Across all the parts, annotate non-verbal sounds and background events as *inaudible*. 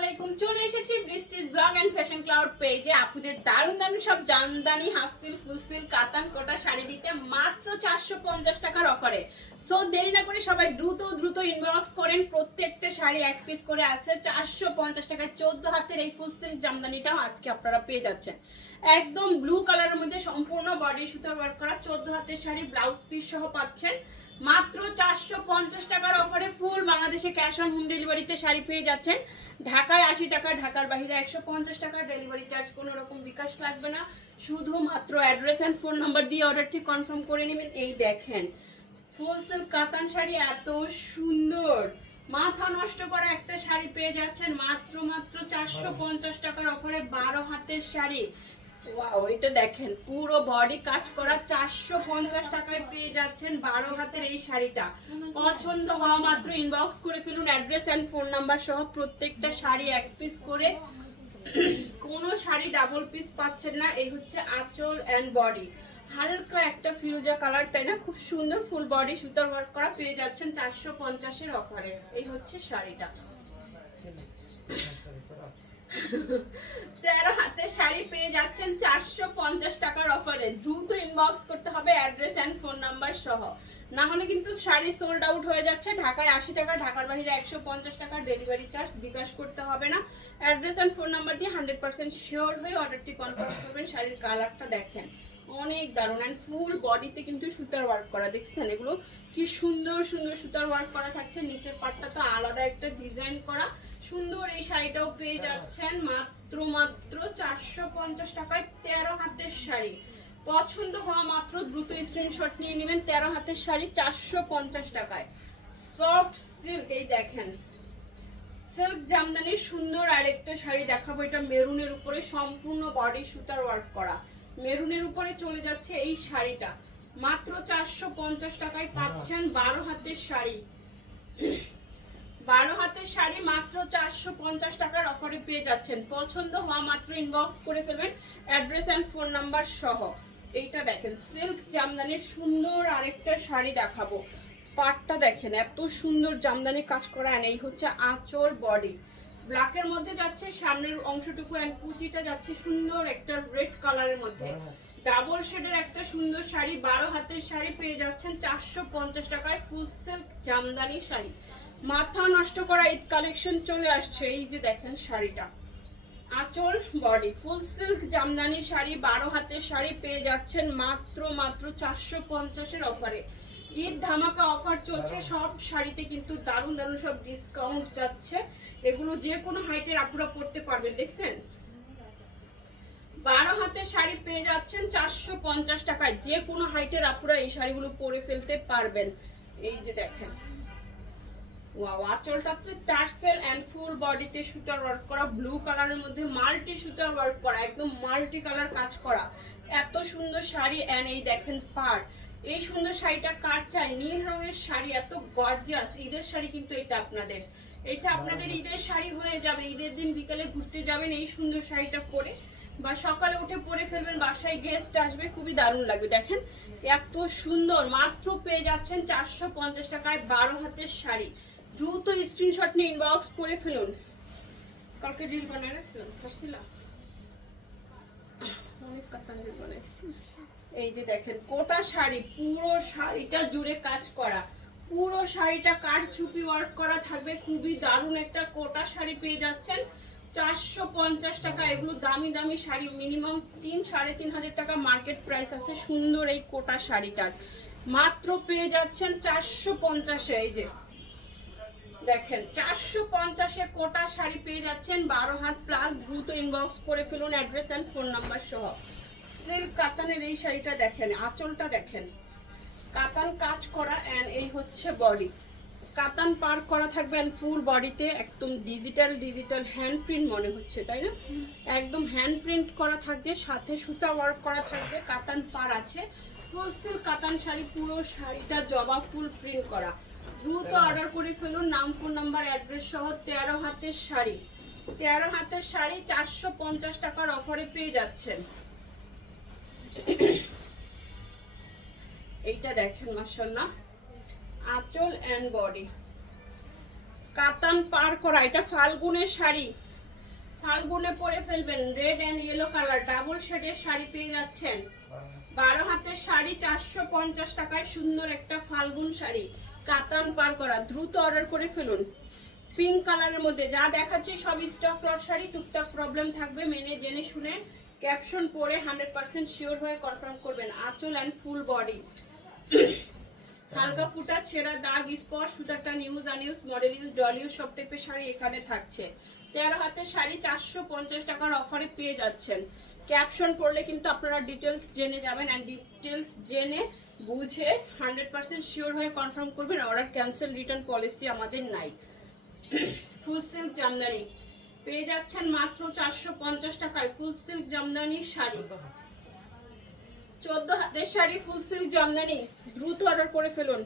আলাইকুম চলে এসেছি Brishti's blog and fashion cloud পেজে আপুদের দারুণ দারুণ সব jamdani half silk full silk katan, kota sari দিতে মাত্র চারশো পঞ্চাশ টাকার অফারে সো দেরি না করে সবাই দ্রুত দ্রুত ইনবক্স করেন। প্রত্যেকটা শাড়ি এক পিস করে আছে। চারশো পঞ্চাশ টাকায় চোদ্দ হাতের এই ফুল সিল্ক জামদানিটাও আজকে আপনারা পেয়ে যাচ্ছেন। একদম ব্লু কালারের মধ্যে সম্পূর্ণ বডি সুতার ওয়ার্ক করা। চোদ্দ হাতের শাড়ি ব্লাউজ পিস সহ পাচ্ছেন। মাত্র চারশো পঞ্চাশ টাকার অফারে ফুল বাংলাদেশে ক্যাশ অন হোম ডেলিভারিতে শাড়ি পেয়ে যাচ্ছেন। ঢাকায় আশি টাকা, ঢাকার বাইরে একশো পঞ্চাশ টাকার ডেলিভারি চার্জ কোনো রকম বিকাশ লাগবে না। শুধুমাত্র অ্যাড্রেস অ্যান্ড ফোন নাম্বার দিয়ে অর্ডারটি কনফার্ম করে নেবেন। এই দেখেন ফুল সিল্ক কাতান শাড়ি এত সুন্দর। মাথা নষ্ট করা একটা শাড়ি পেয়ে যাচ্ছেন মাত্র মাত্র চারশো পঞ্চাশ টাকার অফারে বারো হাতের শাড়ি। ওয়াও এটা দেখেন পুরো বডি কাজ করা চারশো পঞ্চাশ টাকায় পেয়ে যাচ্ছেন বারো হাতের এই শাড়িটা। পছন্দ হওয়া মাত্র ইনবক্স করে ফেলুন অ্যাড্রেস অ্যান্ড ফোন নাম্বার সহ প্রত্যেকটা শাড়ি এক পিস করে। কোনো শাড়ি ডাবল পিস পাচ্ছেন না এই হচ্ছে আঁচল অ্যান্ড বডি হালকা একটা ফিরোজা কালার তাই না খুব সুন্দর ফুল বডি সুতার ওয়ার্ক করা পেয়ে যাচ্ছেন চারশো পঞ্চাশের অফারে এই হচ্ছে শাড়িটা। *laughs* *laughs* শাড়ি পেয়ে যাচ্ছেন চারশো পঞ্চাশ টাকার অফারে দ্রুত ইনবক্স করতে হবে অ্যাড্রেস অ্যান্ড ফোন নাম্বার সহ। না হলে কিন্তু শাড়ি সোল্ড আউট হয়ে যাচ্ছে। ঢাকায় আশি টাকা, ঢাকার বাইরে একশো পঞ্চাশ টাকা ডেলিভারি চার্জ বিকাশ করতে হবে না। অ্যাড্রেস অ্যান্ড ফোন নাম্বার দিয়ে হান্ড্রেড পার্সেন্ট শিওর হয়ে অর্ডারটি কনফার্ম করবেন। শাড়ির কালারটা দেখেন। অনেক দারুণ। অ্যান্ড ফুল বডিতে কিন্তু সুতার ওয়ার্ক করা। দেখছেন এগুলো? কি সুন্দর সুন্দর সুতার ওয়ার্ক করা থাকছে। নিচের পাটটা তো আলাদা একটা ডিজাইন করা। সুন্দর এই শাড়িটাও পেয়ে যাচ্ছেন মাত্র মাত্র চারশো পঞ্চাশ টাকায় তেরো হাতের শাড়ি। পছন্দ হওয়া মাত্র দ্রুত স্ক্রিনশট নিয়ে নেবেন। তেরো হাতের শাড়ি চারশো পঞ্চাশ টাকায়। সফট সিল্ক এই দেখেন। সিল্ক জামদানির সুন্দর আরেকটা শাড়ি দেখাবো। এটা মেরুনের উপরে সম্পূর্ণ বডি সুতার ওয়ার্ক করা। মেরুনের উপরে চলে যাচ্ছে এই শাড়িটা। মাত্র চারশো পঞ্চাশ টাকায় পাচ্ছেন বারো হাতের শাড়ি। বারো হাতের শাড়ি মাত্র চারশো পঞ্চাশ টাকার অফারে পেয়ে যাচ্ছেন। পছন্দ হওয়া মাত্র ইনবক্স করে ফেলবেন অ্যাড্রেস অ্যান্ড ফোন নাম্বার সহ। এইটা দেখেন সিল্ক জামদানির সুন্দর আরেকটা শাড়ি দেখাবো। পাটটা দেখেন এত সুন্দর জামদানি কাজ করা এই হচ্ছে আঁচল বডি ব্ল্যাকের মধ্যে যাচ্ছে সামনের অংশটুকু অ্যান্ড কুচিটা যাচ্ছে সুন্দর একটা রেড কালারের মধ্যে। ডাবল শেডের একটা সুন্দর শাড়ি বারো হাতের শাড়ি পেয়ে যাচ্ছেন চারশো পঞ্চাশ টাকায় ফুল সিল্ক জামদানি শাড়ি। নষ্ট করা ঈদ কালেকশন চলে আসছে এই যে দেখেন শাড়িটা। আঁচল body full silk jamdani sari বারো হাতের শাড়ি পেয়ে যাচ্ছেন মাত্র মাত্র চারশো পঞ্চাশের অফারে ঈদ ধামাকা অফার চলছে সব শাড়িতে কিন্তু দারুণ দারুণ সব ডিসকাউন্ট যাচ্ছে। এগুলো যে কোনো হাইটের আপুরা পড়তে পারবেন দেখছেন? বারো হাতের শাড়ি পেয়ে যাচ্ছেন চারশো পঞ্চাশ টাকায়। যে কোনো হাইটের আপুরা এই শাড়িগুলো পরে ফেলতে পারবেন। এই যে দেখেন। ওয়াও আঁচলটাতে টার্সেল এন্ড ফুল বডিতে সুতার ওয়ার্ক করা ব্লু কালারের মধ্যে মাল্টি সুতার ওয়ার্ক করা একদম মাল্টি কালার কাজ করা। এত সুন্দর শাড়ি এন্ড এই দেখেন পাট এই সুন্দর শাড়িটা কার চাই? নীল রঙের শাড়ি এত গর্জিয়াস ঈদের শাড়ি কিন্তু এটা আপনাদের। এটা আপনাদের ঈদের শাড়ি হয়ে যাবে। ঈদের দিন বিকালে ঘুরতে যাবেন এই সুন্দর শাড়িটা পরে বা সকালে উঠে পরে ফেলবেন বাসায় গেস্ট আসবে খুবই দারুণ লাগবে। দেখেন এত সুন্দর। মাত্র পেয়ে যাচ্ছেন চারশো পঞ্চাশ টাকায় বারো হাতের শাড়ি। দ্রুত স্ক্রিনশট নিয়ে ইনবক্স করে ফেলুন। কালকে রিল বানায় রাখছিলাম ছাড়ছিলাম এই যে দেখেন, কোটা শাড়ি, পুরো শাড়িটা জুড়ে কাজ করা। পুরো শাড়িটা কাঠ ছুপি ওয়ার্ক করা থাকবে? খুবই দারুণ একটা কোটা শাড়ি পেয়ে যাচ্ছেন। চারশো পঞ্চাশ টাকা, এগুলো দামি দামি শাড়ি। মিনিমাম তিন, সাড়ে তিন হাজার টাকা মার্কেট প্রাইস আছে। সুন্দর এই কোটা শাড়িটার। মাত্র পেয়ে যাচ্ছেন চারশো পঞ্চাশে, এই যে। দেখেন, চারশো পঞ্চাশে কোটা শাড়ি পেয়ে যাচ্ছেন বারো হাত প্লাস দ্রুত ইনবক্স করে ফেলুন অ্যাড্রেস অ্যান্ড ফোন নাম্বার সহ। সিল্ক কাতানের এই শাড়িটা দেখেন, আঁচলটা দেখেন। কাতান কাজ করা অ্যান্ড এই হচ্ছে বডি কাতান পার করা থাকবে অ্যান্ড ফুল বডিতে একদম ডিজিটাল ডিজিটাল হ্যান্ড প্রিন্ট মনে হচ্ছে, তাই না? একদম হ্যান্ড প্রিন্ট করা থাকবে সাথে সুতা ওয়ার্ক করা থাকবে, কাতান পার আছে। ফুল সিল্ক কাতান শাড়ি, পুরো শাড়িটা জবা ফুল প্রিন্ট করা। দ্রুত অর্ডার করে ফেলুন, নাম ফোন নাম্বার অ্যাড্রেস সহ তেরো হাতের শাড়ি। তেরো হাতের শাড়ি চারশো পঞ্চাশ টাকার অফারে পেয়ে যাচ্ছেন। এইটা দেখেন মাসাল্লাহ আঁচল অ্যান্ড বডি কাতান পার করা, এটা ফাল্গুনের শাড়ি। ফাল্গুনে পরে ফেলবেন red and yellow colour double শেডের শাড়ি পেয়ে যাচ্ছেন। বারো হাতের শাড়ি চারশো পঞ্চাশ টাকায় সুন্দর একটা ফাল্গুন শাড়ি। কাতান পার করা, দ্রুত অর্ডার করে ফেলুন। পিঙ্ক কালারের মধ্যে যা দেখাচ্ছে সব স্টক লট শাড়ি টুকটাক প্রবলেম থাকবে, মেনে জেনে শুনে ক্যাপশন পরে হান্ড্রেড পার্সেন্ট শিওর হয়ে কনফার্ম করবেন। আঁচল অ্যান্ড ফুল বডি হালকা ফুটা, ছেঁড়া দাগ spot সুতারটা news unused model use doll use সব টাইপের শাড়ি এখানে থাকছে। তেরো হাতের শাড়ি চারশো পঞ্চাশ টাকার অফারে পেয়ে যাচ্ছেন। ক্যাপশন করলে কিন্তু আপনারা ডিটেলস জেনে যাবেন অ্যান্ড ডিটেলস জেনে বুঝে হান্ড্রেড পার্সেন্ট শিওর হয়ে কনফার্ম করবেন, অর্ডার ক্যান্সেল, রিটার্ন পলিসি আমাদের নাই। Full silk jamdani. পেয়ে যাচ্ছেন মাত্র চারশো পঞ্চাশ টাকায় ফুল সিল্ক জামদানি শাড়ি। চোদ্দ হাতের শাড়ি, ফুল সিল্ক জামদানি। দ্রুত অর্ডার করে ফেলুন।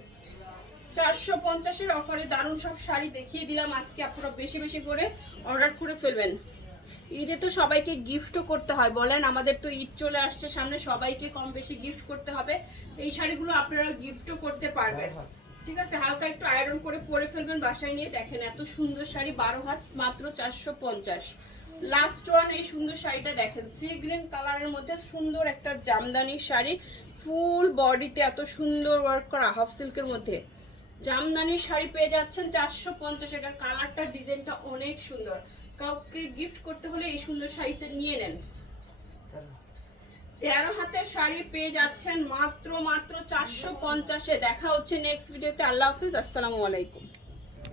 চারশো পঞ্চাশের অফারে দারুণ সব শাড়ি দেখিয়ে দিলাম। আজকে আপনারা বেশি বেশি করে অর্ডার করে ফেলবেন। ঈদে তো সবাইকে গিফটও করতে হয়। বলেন আমাদের তো ঈদ চলে আসছে সামনে সবাইকে কম বেশি গিফট করতে হবে। এই শাড়িগুলো আপনারা গিফটও করতে পারবেন। ঠিক আছে হালকা একটু আয়রন করে পরে ফেলবেন বাসায় নিয়ে। দেখেন এত সুন্দর শাড়ি বারো হাত মাত্র চারশো পঞ্চাশ। লাস্ট ওয়ান এই সুন্দর শাড়িটা দেখেন সি গ্রিন কালারের মধ্যে সুন্দর একটা জামদানি শাড়ি। ফুল বডিতে এত সুন্দর ওয়ার্ক করা হাফ সিল্কের মধ্যে। জামদানি শাড়ি পেয়ে যাচ্ছেন চারশো পঞ্চাশ। এটার কালারটা ডিজাইনটা অনেক সুন্দর। কাউকে গিফট করতে হলে এই সুন্দর শাড়িটা নিয়ে নেন। তেরো হাতের শাড়ি পেয়ে যাচ্ছেন মাত্র মাত্র চারশো পঞ্চাশে। দেখা হচ্ছে নেক্সট ভিডিওতে আল্লাহ হাফিজ, আসসালামু আলাইকুম।